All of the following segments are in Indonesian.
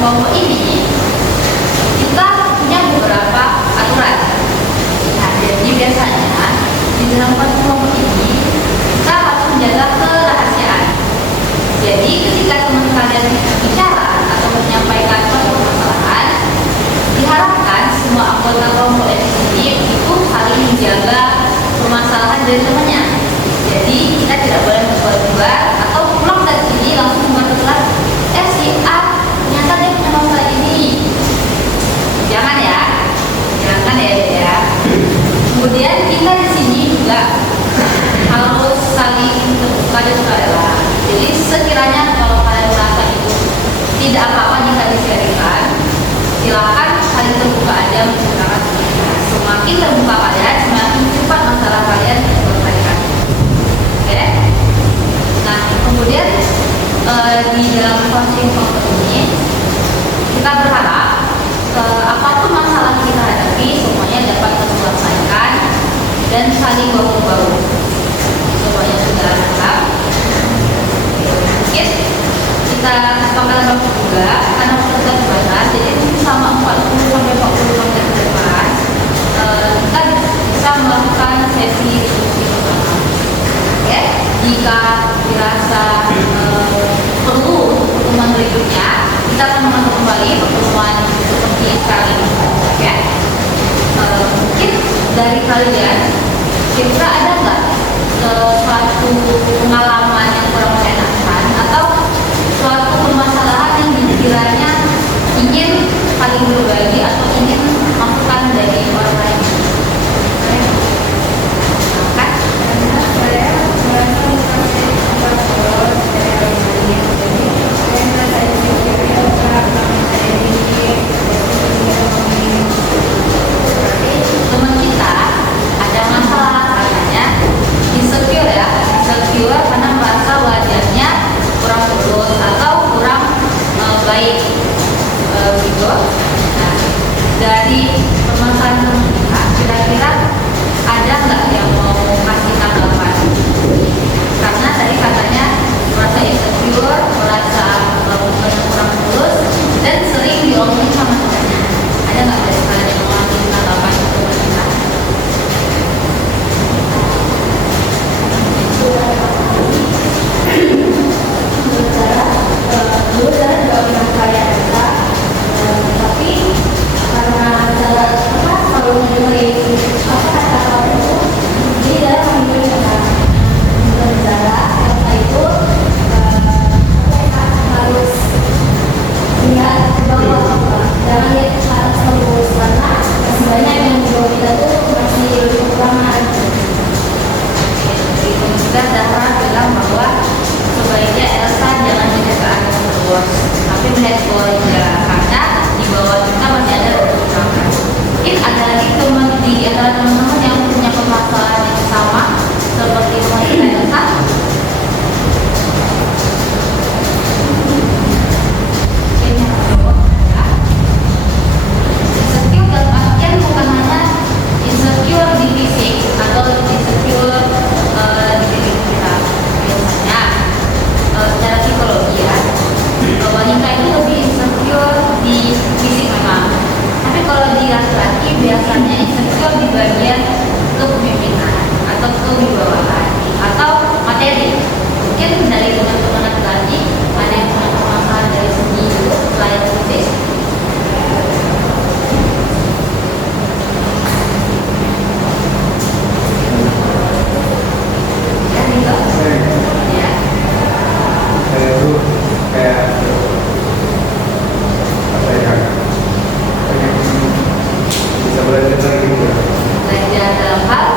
kelompok ini kita punya beberapa aturan. Nah, jadi biasanya di dalam kelompok ini kita harus menjaga kerahasiaan. Jadi ketika teman kalian bicara atau menyampaikan suatu permasalahan, diharapkan semua anggota kelompok ini itu saling menjaga permasalahan dari temannya. Jadi kita tidak boleh membuat atau pulang dari sini langsung membuat si A ternyata dia punya masalah ini. Jangan ya. Kemudian kita di sini juga harus saling terbuka dan sukarela. Jadi sekiranya kalau kalian merasa itu tidak apa-apa jika di-sharingkan, silakan saling terbuka aja menceritakan semuanya. Semakin terbuka kalian, semakin cepat masalah kalian terselesaikan. Oke? Nah, kemudian di dalam coaching kelompok ini kita berharap apapun masalah kita hadapi semuanya dapat terselesaikan dan saling bahu-bahu. Semuanya sudah lengkap. Mungkin kita kesepakatan waktu juga karena waktu kita terbatas, jadi selama 40 sampai 40 menit ke depan kita bisa melakukan sesi diskusi bersama. Oke, jika dirasa perlu pertemuan berikutnya, kita akan mengatur kembali pertemuan seperti sekarang ini. Oke, mungkin dari kalian kira-kira ada nggak suatu pengalaman yang kurang menyenangkan atau suatu permasalahan yang dikiranya ingin saling berbagi atau ingin masukan dari orang lain? Teman kita ada masalah katanya insecure karena merasa wajahnya kurang lurus atau kurang baik gitu. Nah, dari permasalahan teman kita kira-kira ada nggak yang mau kasih tanggapan? Karena tadi katanya merasa insecure, merasa wajahnya kurang lurus dan sering diomongin sama temannya. Ada nggak dari kalian yang mau kasih tanggapan ke teman kita? Dulu saya juga pernah kayak kita, tapi karena saya selalu mendengarin kata-kata itu, jadi dalam mendengar bicara kata itu harus lihat ke bawah, jangan lihat ke atas terus karena masih banyak yang di bawah kita tuh masih kekurangan. Kita Zahra bilang bahwa sebaiknya Elsa jangan menjaga anak terus, tapi melihat bawah juga karena di bawah kita masih ada kekurangan. Mungkin ada lagi teman di antara teman-teman yang punya permasalahan yang sama seperti teman kita Elsa. Insecure dalam artian bukan hanya insecure di fisik atau insecure di diri kita. Biasanya secara psikologi ya, wanita itu lebih insecure di fisik memang. Tapi kalau di laki-laki biasanya insecure di bagian kepemimpinan atau kewibawaan atau materi. Mungkin dari teman-teman laki-laki ada yang punya permasalahan dari segi itu selain fisik. Belajar dalam hal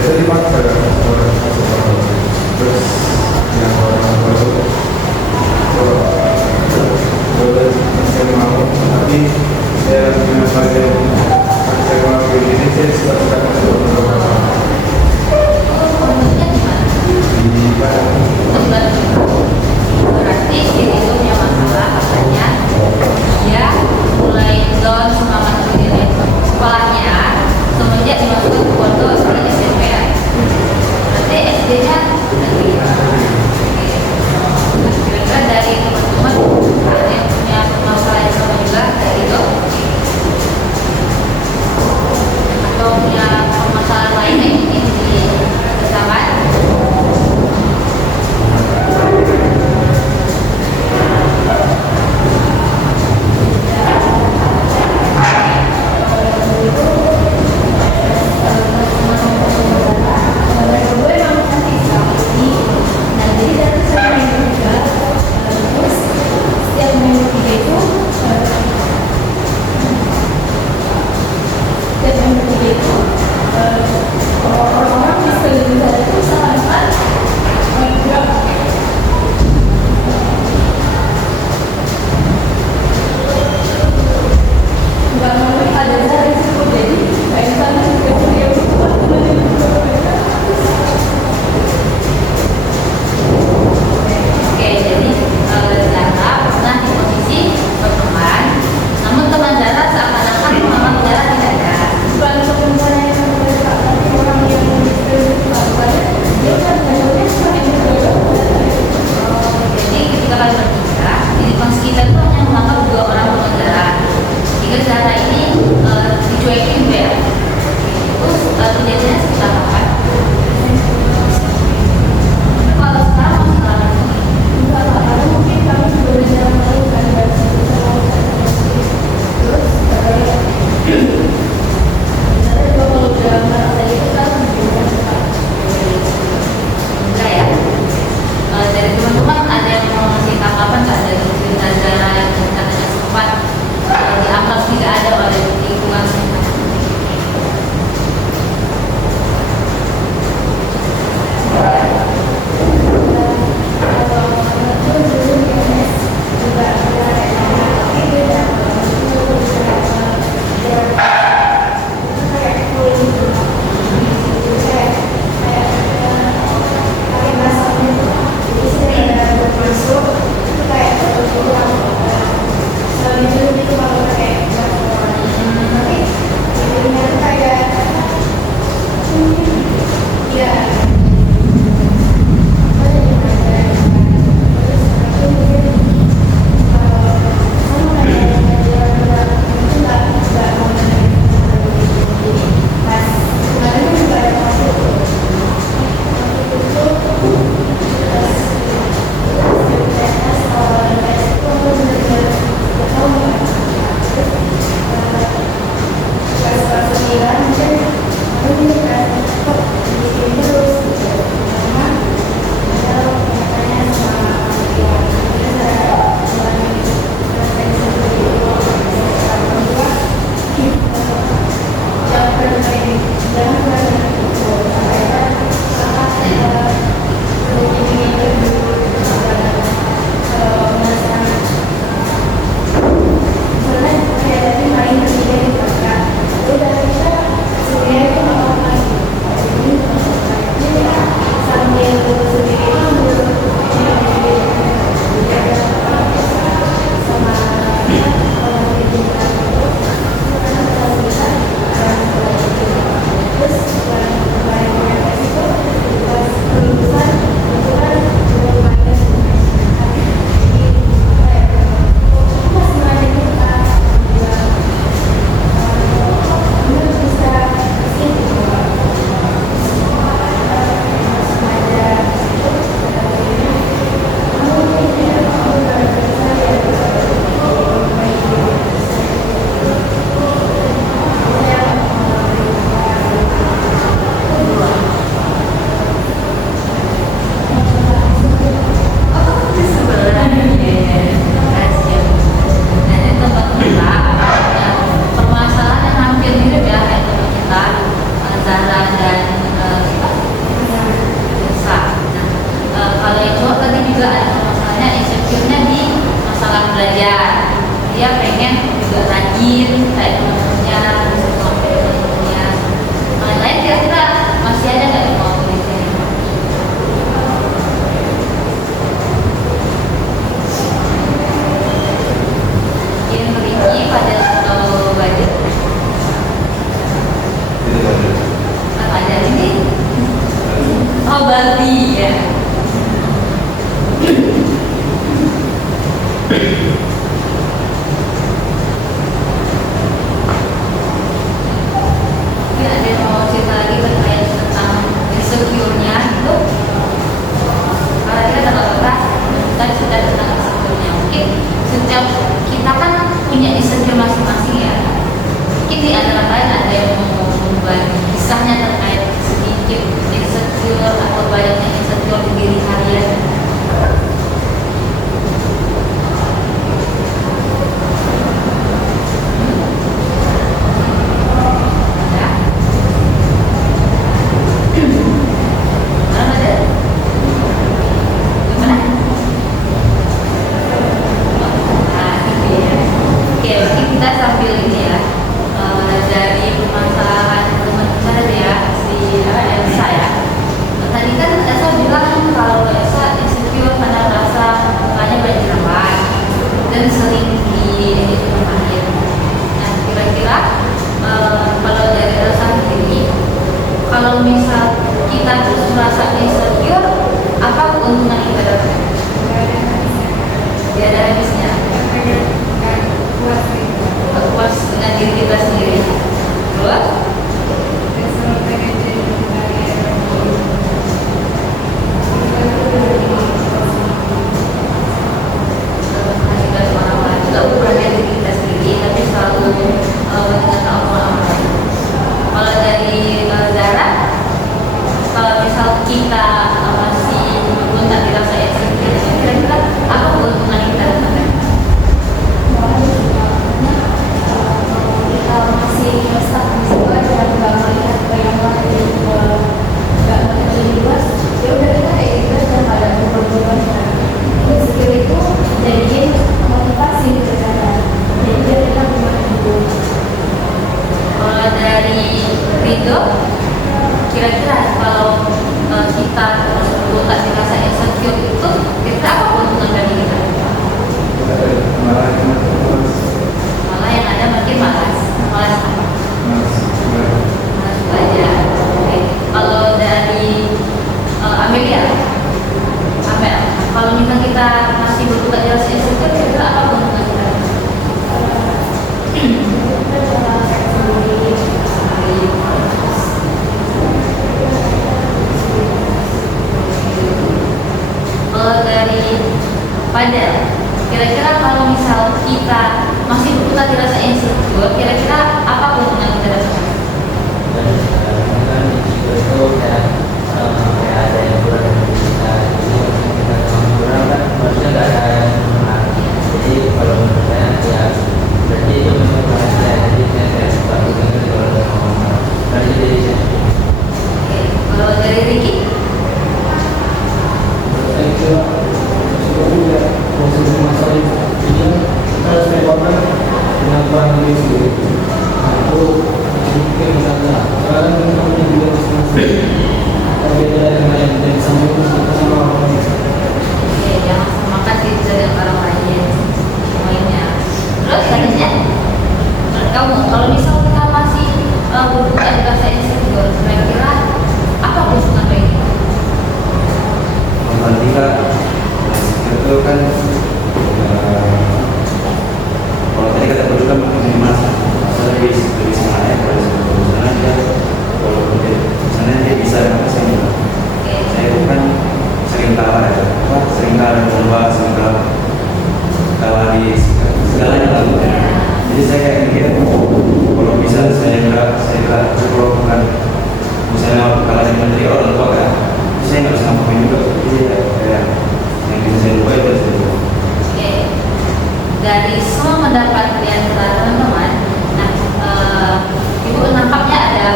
itu dipaksa kan orang masuk pondok. Terus yang orang baru boleh saya mau, tapi saya punya bagian saya mau begini saya suka masuk pondok. Pondoknya di mana? Di Padang. Berarti diri itu punya masalah katanya dia mulai down semangat diri sekolahnya semenjak dimasukkan ke pondok sekolah SMP ya. rajin kayak teman-temannya, bisa pulang kayak teman-temannya. Yang lain kira-kira masih ada nggak yang mau dicari? Mungkin Ricky pada atau budget Itu saja. apa aja ini? Oh Bali ya. Mungkin ada yang mau cerita lagi terkait tentang insecure-nya gitu. Karena kita dapat kata tadi sudah tentang insecure-nya. Mungkin setiap kita kan punya insecure masing-masing ya. Mungkin di antara kalian ada yang mau berbagi kisahnya terkait sedikit insecure atau banyaknya insecure di diri kalian. Ada? Mana ada? Gimana? Nah, gitu ya. Oke, mungkin kita sambil ini ya dari permasalahan teman kita tadi ya, si Elsa ya. Tadi kan Elsa bilang kalau Elsa insecure karena rasa mukanya banyak jerawat dan sering dimainin. Nah, kira-kira kalau dari Elsa sendiri, kalau misal kita terus merasa insecure, apa keuntungan kita dapat? Tidak ada habisnya. Nggak puas dengan diri kita sendiri. Terus? Kita orang lain nggak perhatian diri kita sendiri, tapi selalu mendengarkan omongan orang lain. Kalau dari Zara, kalau misal kita masih belum tak dirasa insecure, kira-kira apa keuntungan kita dapat? Kita masih stuck di situ aja, nggak melihat bayangan nggak melihat lebih luas. Ya udah kita kayak gitu aja, nggak ada perubahan. Skill itu jadiin motivasi gitu kan. Jadi biar kita bermain itu. Kalau dari Rido, kira-kira kalau kita terus tak dirasa insecure itu, kira-kira apa keuntungan dari kita? Malah Malah yang ada makin malas apa? Malas belajar. Oke. Kalau dari Amelia, Amel, kalau misalnya kita masih belum tak dirasa insecure, kira-kira apa keuntungan kita? Kalau dari Padel, kira-kira kalau misal kita masih tak dirasa insecure, kira-kira apa keuntungan kita dapat? Kan itu kayak ada yang kurang dari kita, jadi kita kurang kan harusnya nggak ada yang kurang. Jadi kalau menurut saya ya berarti itu memang kurang saya, jadi saya kayak suka dengar kalau ada ngomong dari diri saya. Oke. Kalau dari Ricky, Saya kira sebetulnya proses masalah ini kita harus melakukan dengan kurang diri sendiri. Nah itu mungkin misalnya sekarang kita punya juga masing-masing. Berbeda yang lain dan sama itu kita sama orang lain. oke, jangan samakan diri kita dengan orang lain semuanya. Terus selanjutnya, menurut kamu kalau misal kita masih belum tak dirasa insecure, kira-kira apa keuntungan bagi kita? Nomor 3 itu kan kalau tadi kata berdua kan minimal lebih semangat pada sebuah aja. Kalau misalnya dia bisa apa sih? Oke. Saya itu kan sering kalah ya, sering kalah di lomba, sering kalah di segalanya lah. Jadi saya kayak mikir kalau bisa saya nggak kalau bukan misalnya kalah di menteri orang tua kan, saya nggak bisa ngapain juga. Jadi ya kayak yang bisa saya lupa itu saja. Oke. Dari semua pendapat kalian teman-teman, nah ibu nampaknya ada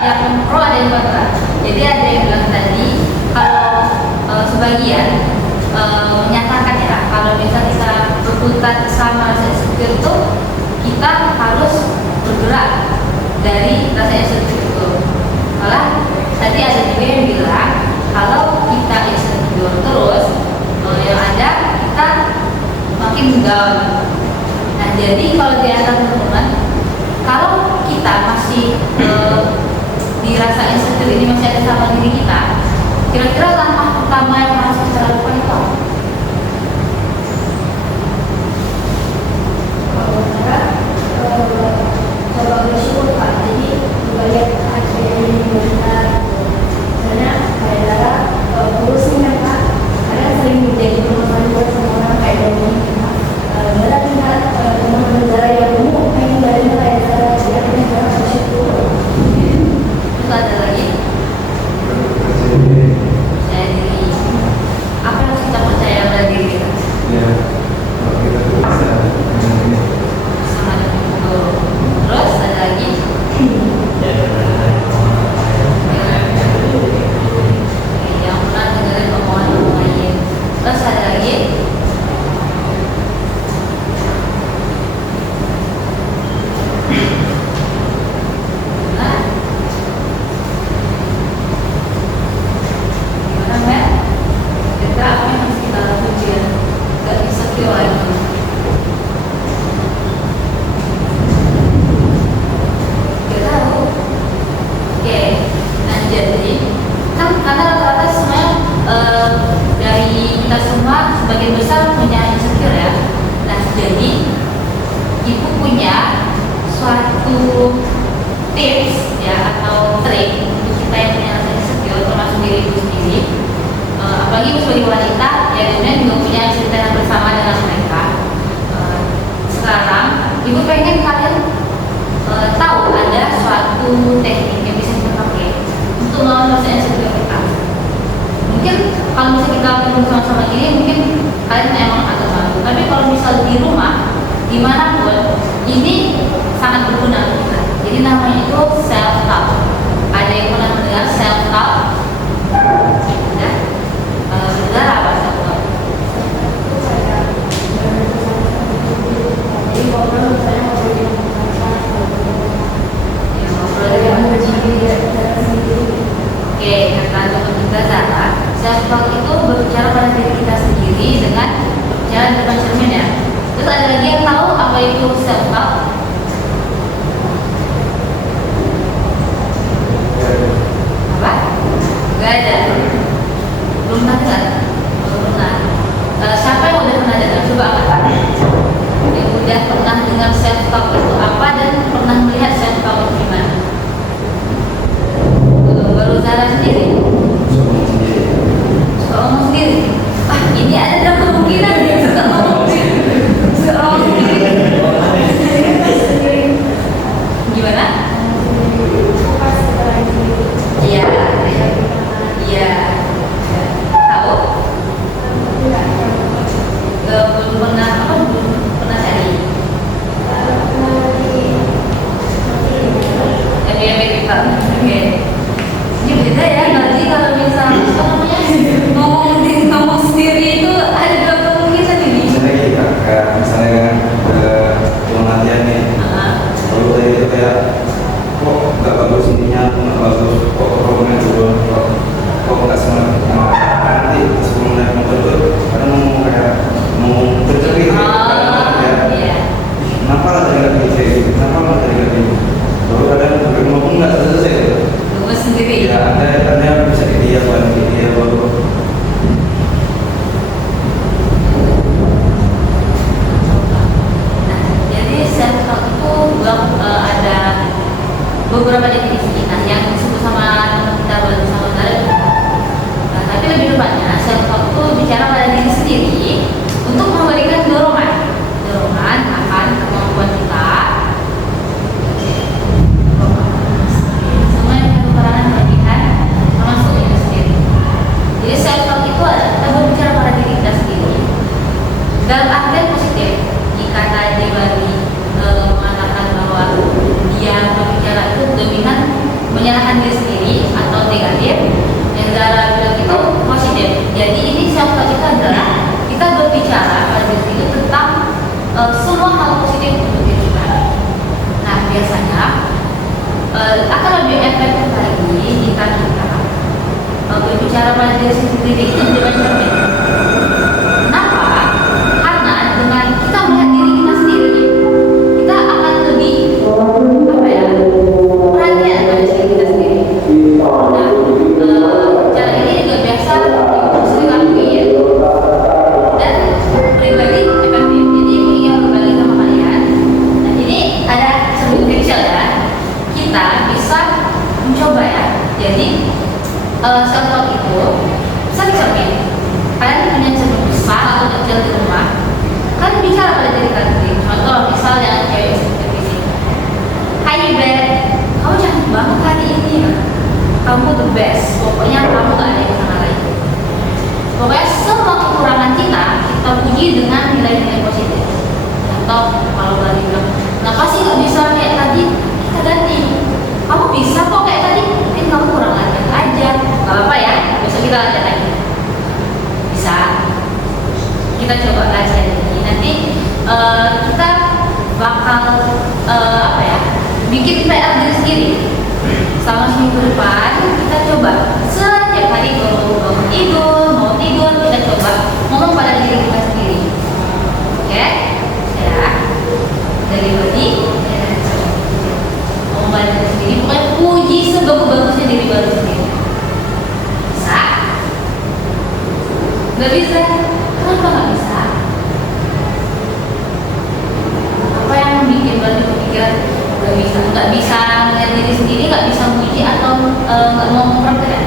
yang pro ada yang kontra. Jadi ada yang bilang tadi kalau sebagian menyatakan ya kalau misal kita berkutat sama insecure itu kita Malah tadi ada juga yang bilang kalau kita insecure terus, yang ada kita makin down. Nah jadi kalau di antara teman-teman, kalau kita masih dirasa insecure ini masih ada sama diri kita, kira-kira langkah pertama yang harus kita lakukan itu apa? Kalau saya coba bersyukur Pak, jadi coba lihat ada yang benar. Karena kayak Dara urusin kan Pak, kadang sering menjadi teman juga sama orang kayak Dara. Dara lihat teman-teman Dara yang umum pengen Dara kayak Dara, dia punya Dara bersyukur. Terus ada lagi Percaya diri. percaya diri. Apa yang harus kita percaya pada diri kita? Ya, kalau kita tuh bisa ini. Sama dengan itu. Terus ada lagi Ya benar-benar yang pernah dengerin omongan orang lain. Terus ada lagi nah, gimana Mel? Kira apa yang harus kita lakukan biar gak insecure lagi? Gak tahu. Oke, nah jadi kan karena rata-rata semuanya dari kita semua sebagian besar punya insecure ya. Nah jadi ibu punya suatu tips ya atau trik untuk kita yang punya rasa insecure termasuk diri ibu sendiri. Apalagi ibu sebagai wanita ya kemudian juga punya cerita yang bersama dengan mereka. Sekarang ibu pengen kalian tahu ada suatu teknik yang bisa kita pakai untuk melawan rasa insecure kita. Mungkin kalau misalnya kita ketemu sama-sama gini mungkin kalian emang agak malu. Tapi kalau misal di rumah dimanapun ini sangat berguna untuk kita. Jadi namanya itu self talk. Ada yang pernah mendengar self talk? Ya? Benar apa self talk? Jadi ngobrol misalnya ngobrol yang Ya, ngobrol dengan Oke, kata teman kita Zara, self talk itu berbicara pada diri kita sendiri dengan berbicara di depan cermin ya. Terus ada lagi yang tahu apa itu self talk? Apa? Self-talk itu bisa dicermin. Kalian punya cermin besar atau kecil di rumah, kalian bicara pada diri kalian sendiri. Contoh misalnya cewek seperti di sini, "Hai Beb, kamu cantik banget hari ini ya. Kamu the best. Pokoknya kamu gak ada yang bisa ngalahin." Pokoknya semua kekurangan kita puji dengan nilai-nilai positif. Contoh kalau Bali bilang, "Kenapa sih gak bisa kayak tadi?" Kita ganti, "Kamu bisa kok kayak tadi, mungkin kamu kurang latihan aja." Gak apa-apa ya, besok kita latihan lagi. Bisa. Kita coba latihan lagi. Nanti kita bakal bikin PR diri sendiri. Selama seminggu depan kita coba setiap hari kalau bangun tidur, mau tidur, kita coba ngomong pada diri kita sendiri. Oke? Ya. Dari Badi, ya. Ngomong pada diri sendiri, pokoknya puji sebagus-bagusnya diri baru sendiri. Bisa? Gak bisa? Kenapa gak bisa? Apa yang bikin Badi kepikiran gak bisa melihat diri sendiri, gak bisa muji atau gak mau mempraktekkan?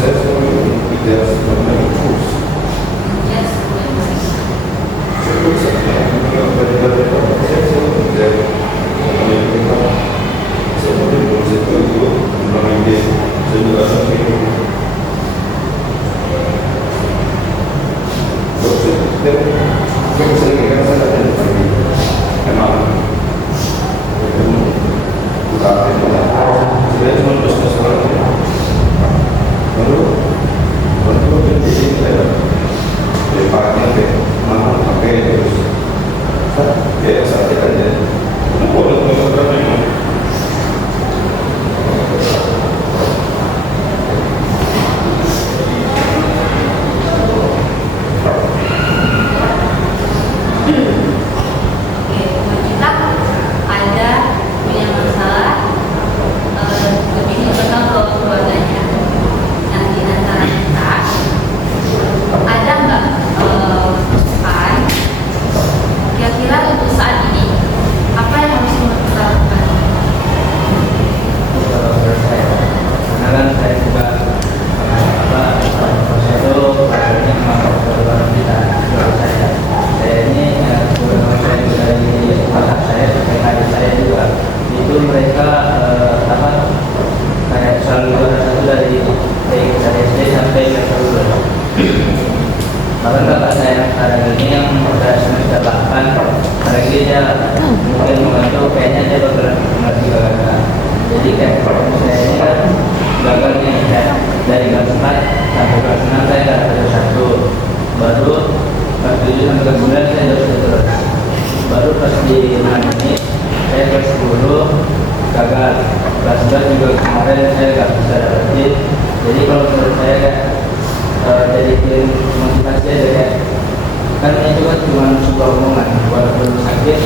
Saya selalu tidak sebenarnya terus. Yes, Saya bisa saya selalu tidak menginginkan saya mau itu mengambil saya juga bahkan kakak saya yang sekarang ini yang udah semester 8 lagi dia mungkin mengantuk, kayaknya dia bakalan mengerti kakak. Jadi kayak saya ini kan gagal nih, kayak dari kelas 4 sampai kelas 6 saya gak ada satu, baru kelas 7 sampai kelas 9 saya udah terus, baru pas di 6 ini saya kelas 10 gagal, kelas 11 juga kemarin saya gak bisa dapetin. Jadi kalau menurut saya kayak jadi motivasi aja kayak kan itu kan cuma sebuah omongan walaupun sakit,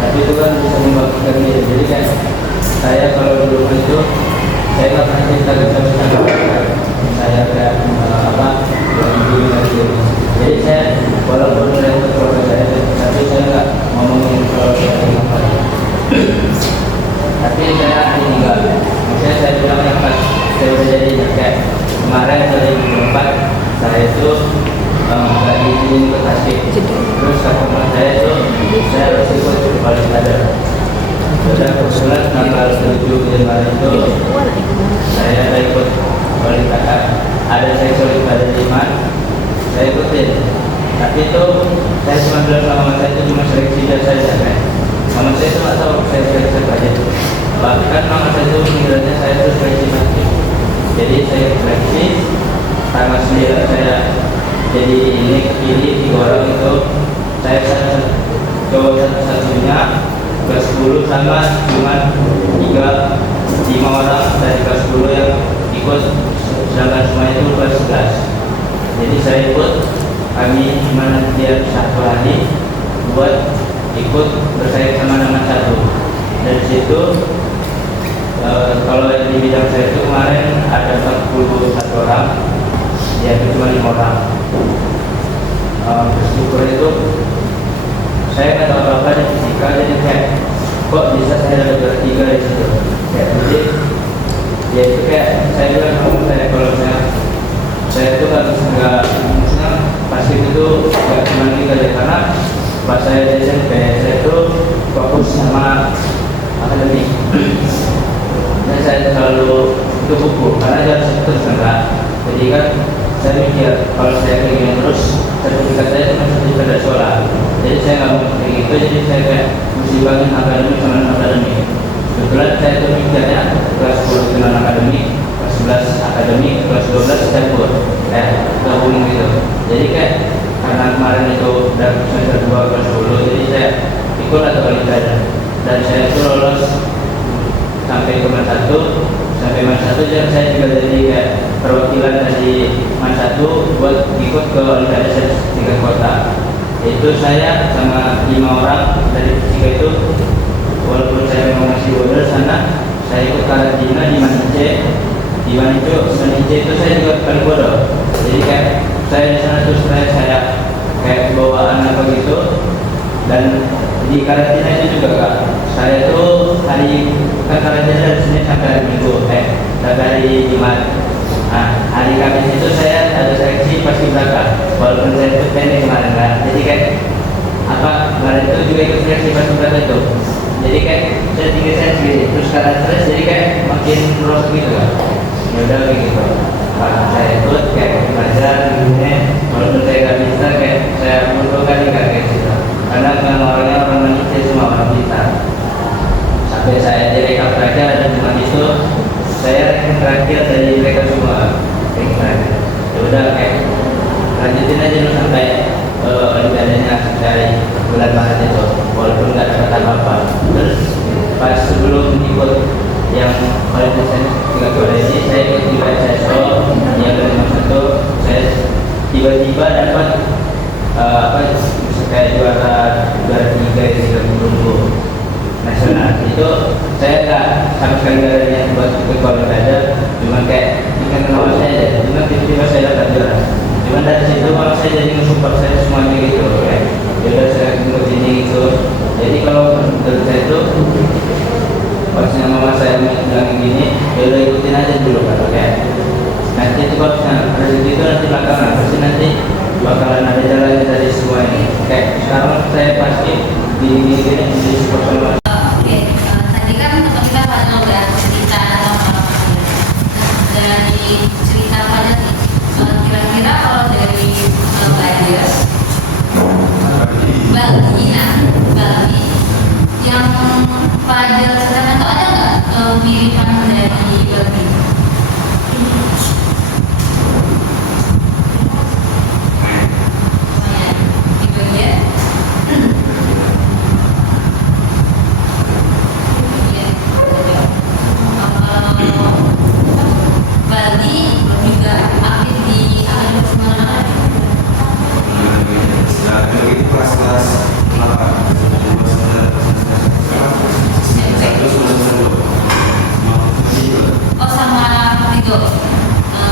tapi itu kan bisa membangkitkan diri. Jadi kayak saya kalau dulu itu saya nggak pernah cerita ke siapa, saya kayak diri lagi. Jadi saya walaupun saya itu keluarga saya, tapi saya nggak ngomongin kalau saya apa. Tapi saya ini enggak, maksudnya saya bilang yang pas saya udah jadi kayak kemarin dari 2004 saya itu nggak diizinin ke Tasik, terus kata teman saya itu saya harus ikut balik ada. Sudah kebetulan tanggal 7 Januari itu saya ada ikut balik ada seksual pada Jimat, saya ikutin. Tapi itu saya cuma bilang sama mama saya itu cuma seleksi biasa saja kan. Mama saya itu nggak tahu saya seleksi aja. Bahkan mama saya itu mengira saya itu seleksi masjid. Jadi saya seleksi tanggal 9 saya jadi ini ke kiri 3 orang itu saya cowok satu-satunya kelas 10 sama cuma 5 orang dari kelas 10 yang ikut, sedangkan semua itu kelas 11. Jadi saya ikut, kami cuma nanti satu hari buat ikut bersaing sama nama satu. Dari situ kalau di bidang saya itu kemarin ada 41 orang, ya itu cuma 5 orang. Bersyukur itu saya nggak tahu kok bisa saya dapat 3 di situ. Kayak jadi ya itu kayak saya bilang sama saya kalau saya itu nggak maksudnya pas itu tuh nggak cuma gitu aja, karena pas saya di SMP saya itu fokus sama akademik dan saya selalu ke buku karena dia harus terus enggak. Jadi kan saya mikir kalau saya kayak gini terus sertifikat saya cuma sertifikat dari sekolah, jadi saya nggak mau kayak gitu, jadi saya kayak mesti bangun akademik sama non akademik. Kebetulan saya itu mikirnya kelas 10 itu non akademik, kelas 11 akademik, kelas 12 campur gabung gitu. Jadi kayak karena kemarin itu dari semester 2 kelas 10, jadi saya ikut atau olimpiade dan saya itu lolos sampai ke MAN 1. Sampai MAN 1 dan saya juga jadi kayak perwakilan dari MAN 1 buat ikut ke olimpiade tingkat kota. Itu saya sama 5 orang dari fisika itu, walaupun saya memang masih bodoh sana, saya ikut karantina di Manice. Di Manice itu saya juga paling bodoh. Jadi kayak saya di sana terus saya kayak bawaan apa gitu. Dan di karantina itu juga kak, saya tuh hari kan karantina dari Senin sampai hari Minggu, sampai hari Jumat. Nah, hari Kamis itu saya ada seleksi paskibraka, walaupun saya ikut teknik kemarin kan. Jadi kayak apa kemarin itu juga ikut seleksi paskibraka itu. Jadi kayak saya tinggi saya sendiri, terus karena stres jadi kayak makin merosot gitu kan. Ya udah kayak gitu. Kalau saya ikut kayak belajar gini, walaupun saya nggak bisa kayak saya mundur kali kayak gitu. Karena orang-orangnya orang manusia semua orang kita. Sampai saya direkap terakhir dan cuma itu saya ranking terakhir dari mereka semua. Ranking terakhir. Ya udah kayak lanjutin aja dulu sampai olimpiadanya dari bulan Maret itu, walaupun nggak dapat apa-apa. Terus pas sebelum ikut yang olimpiade tingkat kota ini, saya ikut juga SSO yang dari MAN 1. Saya tiba-tiba dapat kayak juara 3 di perunggu nasional. Itu saya nggak sama sekali nggak ada niat buat ikut olimpiade, cuma kayak ingin kenal saya aja. Cuma tiba-tiba saya dapat juara. Cuma dari situ malah saya jadi mensupport saya semuanya gitu ya. Udah saya ikut ini gitu. Jadi kalau menurut saya itu pasnya mama saya bilang gini, ya udah ikutin aja dulu kan, kayak nanti itu kalau rezeki itu nanti belakangan, pasti nanti bakalan ada jalannya dari semua ini. Kayak sekarang saya pasti di support sama. Oke, tadi kan kita pada udah cerita tentang dari cerita pada kira-kira kalau dari belajar bagi yang pada sedangkan itu ada nggak miripan dari bagi?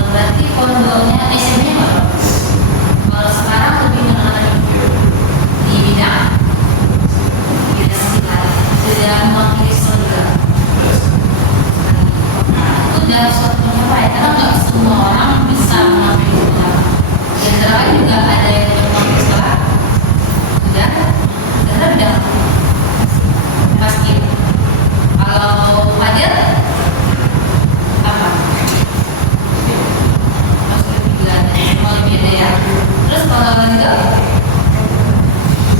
Berarti pondoknya SMP-nya apa? Kalau sekarang lebih mengenai di bidang silat, sudah mewakili surga. Itu udah suatu pencapaian karena nggak semua orang bisa mengambil sekolah. Di antara lain juga ada yang mengambil sekolah. Sudah, karena udah pasti. Kalau Fajar apa? Olimpiade ya. Terus kalau enggak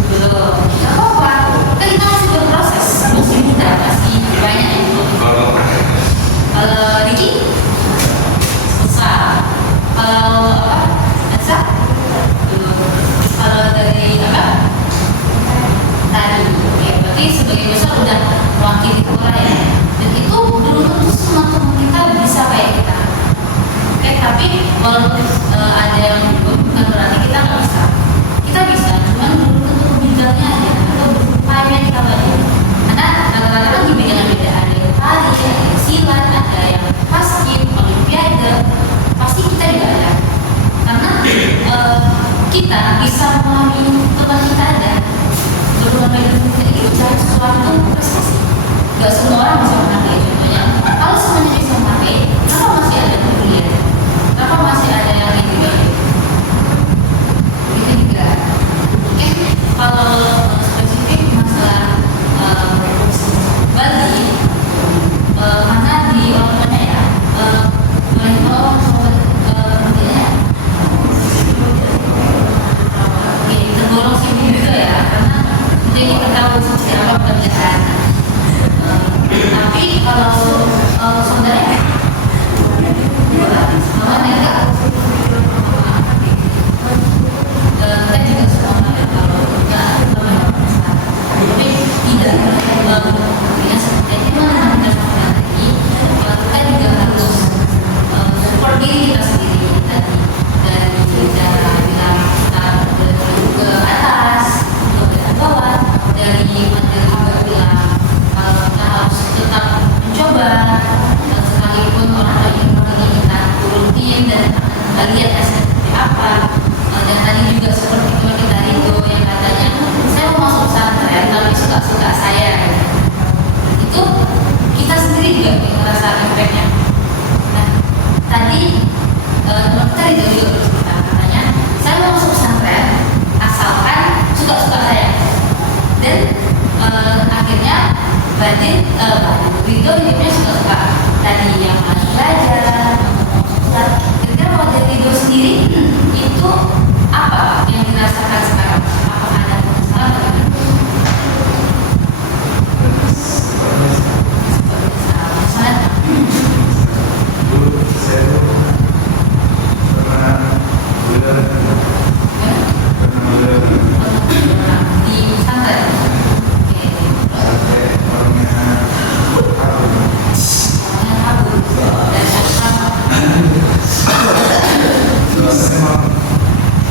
belum, nggak apa-apa. Kan kita masih berproses, masih muda, masih banyak itu. Kalau Riki susah. Kalau apa? Asa? Belum. Kalau dari apa? Tadi, oke. Berarti sebagai besar udah mewakili Korea ya. Dan itu belum tentu semua teman kita bisa kayak kita. Oke, tapi walaupun ada yang bukan berarti kita nggak bisa. Kita bisa, cuman belum tentu bidangnya aja atau upaya kita banyak. Karena rata-rata kan di bidang beda, ada yang tari, ada yang silat, ada yang basket, olimpiade. Pasti kita juga ada. Karena kita bisa memahami teman kita ada. Belum sampai itu suatu prestasi. tahu seperti apa pekerjaan. Tapi kalau saudara mama enggak, kan juga semua kalau enggak tapi tidak ya seperti itu kita lagi kita juga harus support diri kita sendiri tadi dari cara bilang ke atas ke bawah, dari materi juga bilang kalau kita harus tetap mencoba dan sekalipun orang lain ingin kita turutin dan kita lihat hasil seperti apa. Dan tadi juga seperti teman kita Rido yang katanya saya mau masuk pesantren tapi suka-suka saya, itu kita sendiri juga yang merasa efeknya. Nah tadi teman kita Rido juga bercerita katanya saya mau masuk pesantren asalkan suka-suka saya, dan akhirnya Rido hidupnya suka-suka tadi yang belajar. Kira-kira kalau dari Rido sendiri itu apa yang dirasakan sekarang? Apakah ada masalah atau gimana? Dulu saya tuh pernah belajar Di pesantren. Oke. sampai orangnya kabur. Yang kabur dan sama. Terus emang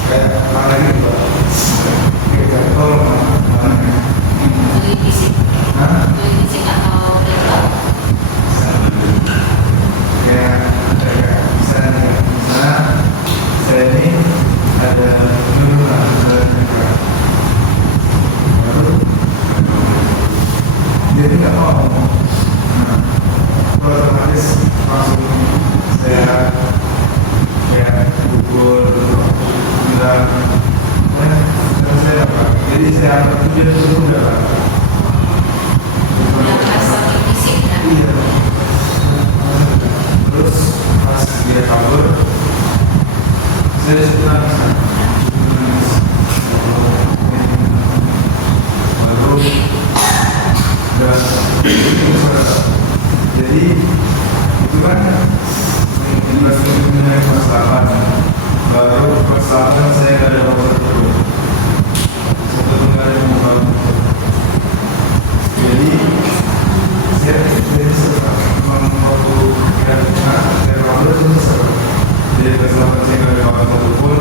kayak mana gitu, kayak jatuh orangnya. Beli fisik atau berapa? Kayak misalnya saya ini ada penurunan lalu dia tidak mau, nah otomatis langsung saya kayak pukul bilang terus saya apa, jadi saya anggap dia itu udah Yang rasa fisik ya. iya. Terus pas dia kabur saya suka nangis. Baru udah jadi itu kan kelas 8, baru kelas 8 saya nggak ada waktu itu nggak ada muka. Jadi saya suka waktu saya kabur itu seru. Jadi kelas 8 saya nggak ada kawan satupun.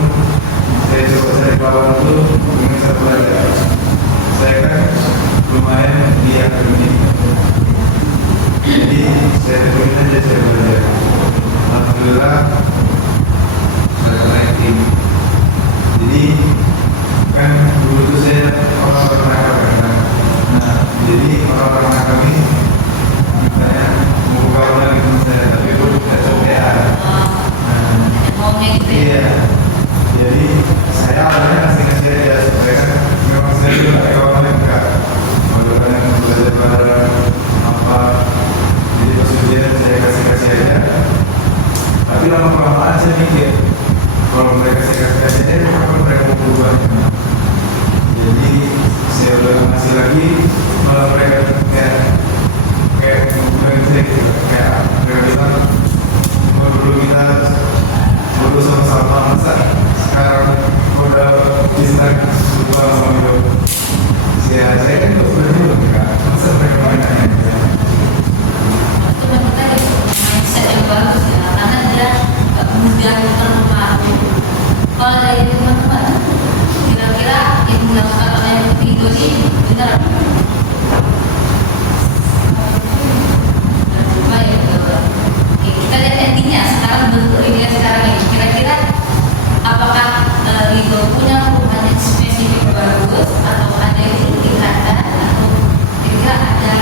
Saya coba cari kawan itu dengan satu aja. Saya kan lumayan di akademik, jadi saya temuin aja saya belajar. Alhamdulillah saya ranking. Jadi kan dulu itu saya orang-orang nakal kan. Nah jadi orang-orang nakal ini misalnya mau buka lagi sama saya, tapi gue tidak coba. Maunya gitu ya. Iya, jadi saya awalnya ngasih aja supaya kan memang saya juga kayak orang enggak kalau kalian belajar bareng apa, jadi pas ujian saya kasih aja. Tapi lama kelamaan saya mikir kalau mereka kasih aja kapan mereka mau berubah. Jadi saya udah ngasih lagi, malah mereka kayak bukan saya gitu, kayak mereka bilang dulu kita dulu sama-sama masa sekarang udah bisa berubah sama hidup. Saya kan juga sudah dulu enggak, masa mereka main-main aja. Teman kita itu mindset yang bagus ya, karena dia nggak mudah terpengaruh. Kalau dari teman-teman, kira-kira yang dilakukan oleh Rido ini benar? Coba ya, oke, kita lihat endingnya sekarang, bentuk ini sekarang ini. Kira-kira apakah Rido punya perubahan yang spesifik bagus atau ada yang perlu ditingkatkan atau kira-kira ada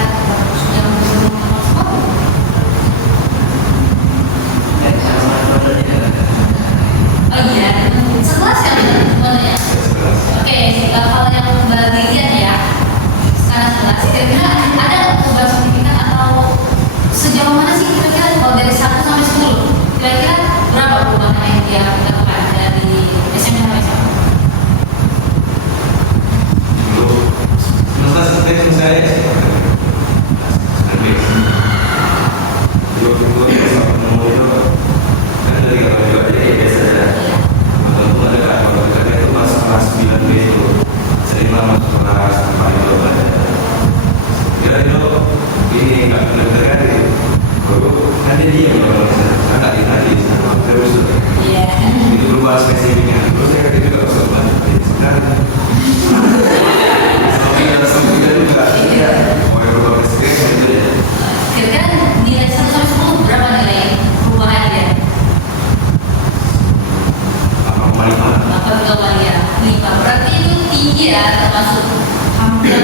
yang belum maksimal? Oh iya, sekelas ya semuanya. Oke, kalau yang bagian ya sekarang sekelas, kira-kira ada perubahan signifikan atau sejauh mana sih kira-kira kalau dari 1 sampai 10 kira-kira berapa perubahan yang dia lakukan dari SMP sampai SMA? Dulu Kapasitas testing saya lebih 22 sama itu kan dari kalau juga jadi biasa aja. Tentu ada kalau kerja itu masuk kelas 9 B itu sering masuk kelas 4 itu aja. Kira itu ini nggak benar-benar baru nanti dia kalau misalnya nggak ditagi terus Iya. itu berubah spesifiknya. Terus saya kira juga harus banget. Sekarang juga mau berubah spesifik itu ya. Kira-kira nilai 1 sampai 10 berapa nilai perubahannya? 8,5. 8,5 ya. 5. Berarti itu tinggi ya, termasuk hampir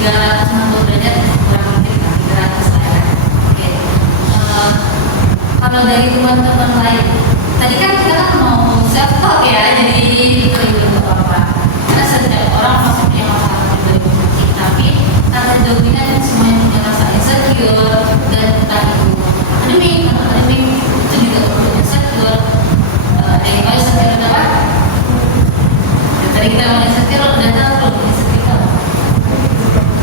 360 derajat, kurang lebih 300 lah ya. Oke. Kalau dari teman-teman lain, tadi kan kita kan mau self talk ya, jadi itu apa-apa. Karena setiap orang pasti punya masalah pribadi masing-masing, tapi karena dominan semuanya punya rasa insecure dan entah itu akademik itu juga perlu insecure. Ada yang paling insecure apa? Dan tadi kita ngomongin insecure, data perlu insecure.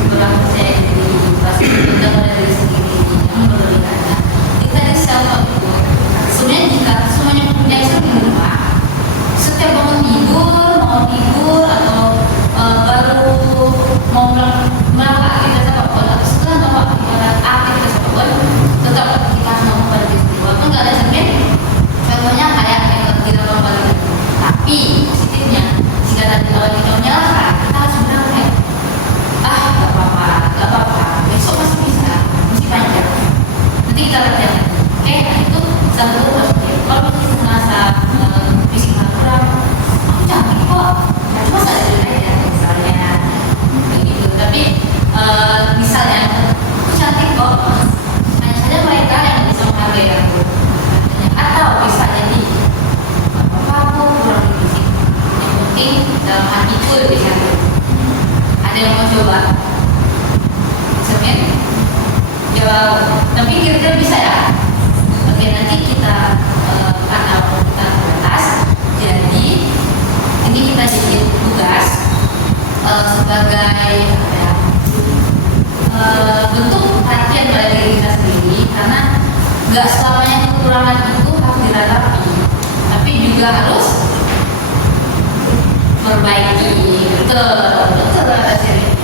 Kurang percaya diri, pasti kita mulai dari sendiri yang berbeda. Kita di self talk itu sebenarnya jika semuanya punya di rumah, setiap bangun tidur, mau tidur atau baru mau melakukan aktivitas apapun atau setelah melakukan aktivitas apapun, tetap kita harus melakukan diri. Walaupun nggak ada cermin, contohnya kayak yang kita lakukan itu. Tapi positifnya, jika tadi kalau kita menyalahkan, kita harus bilang kayak, nggak apa-apa, besok masih bisa, masih panjang. Nanti kita latihan. Oke, nah itu satu positif. Kalau kita merasa fisik kurang, aku cantik kok, nah, cuma saya aja misalnya begitu. Tapi misalnya aku cantik kok, hanya saja mereka yang bisa menghargai aku. Atau bisa jadi apa aku kurang di fisik, yang penting dalam hatiku lebih cantik. Ada yang mau coba? Sebenarnya jawab, tapi kira-kira bisa ya? Oke, nanti kita karena kita terbatas, jadi ini kita bikin tugas sebagai apa ya, bentuk perhatian pada diri kita sendiri, karena nggak selamanya kekurangan itu harus diratapi, tapi juga harus perbaiki. Betul, betul kata Siri.